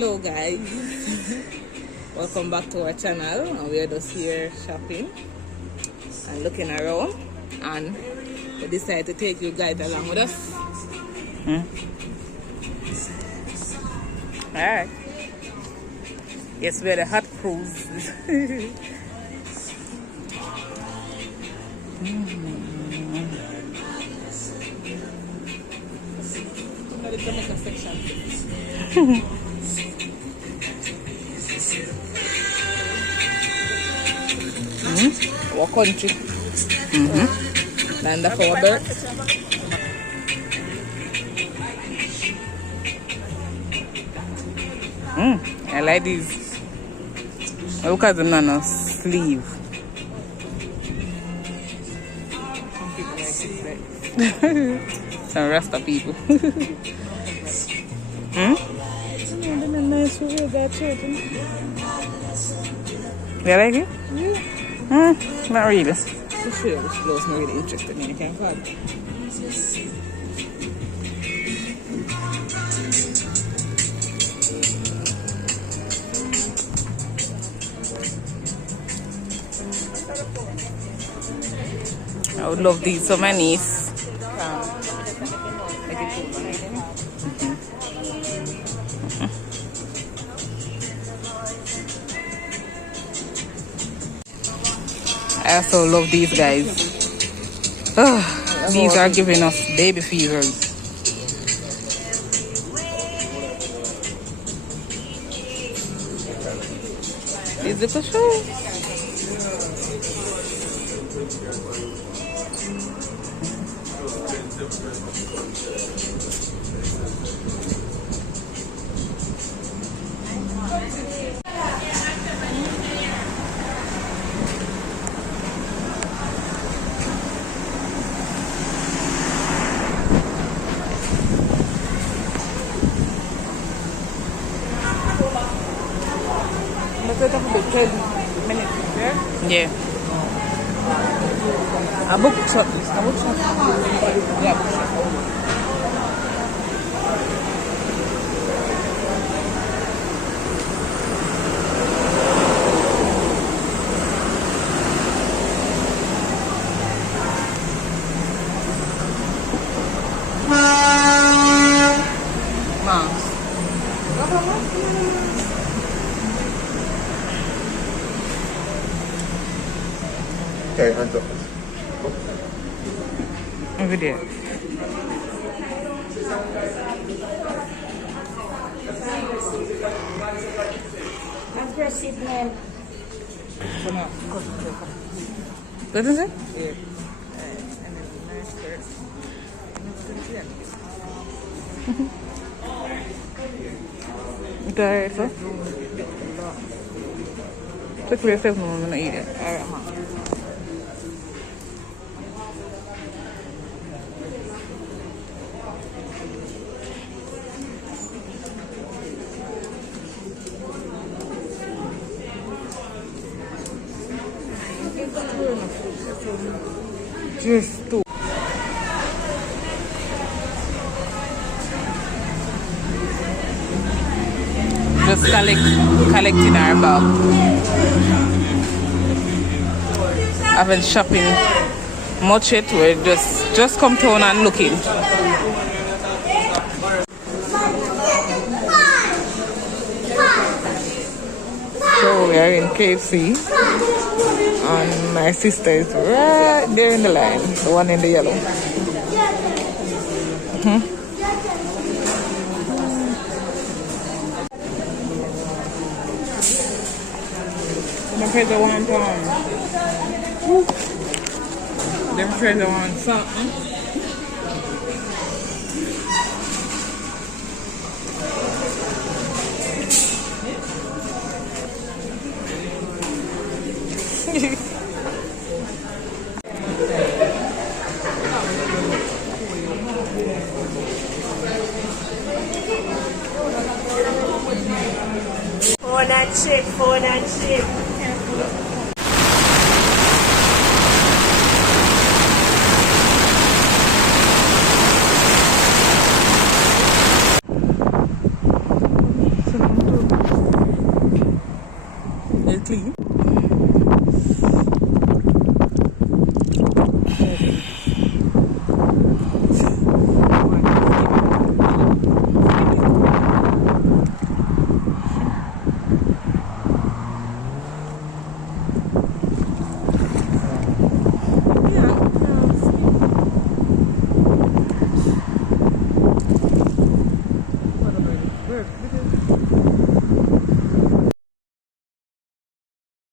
Hello guys, welcome back to our channel, and we are just here shopping and looking around, and we decided to take you guys along with us. Alright, yes, we're the hot cruise. The Jamaican section. What country? Land of our birth. I like these. Look at the nano sleeve. Some people like it. Some Rasta people. Nice to wear that shirt. You like it? Yeah. Not really. This clothes not really interested in. I can't call it. I would love these so many. I also love these guys. These are giving us baby fever. Is it for sure? Yeah. A bookshop. Yeah. Okay, hands up. Over there. Aggressive man. What is it? Yeah. And then nice skirt. Guys, take yourself no one to eat it. Alright, ma. Just two. Just collecting our bag. I've been shopping much yet. We're just come town and looking. So we are in KFC. And my sister is right there in the line, the one in the yellow. Them treasure want them treasure want something. Phone and ship. clean.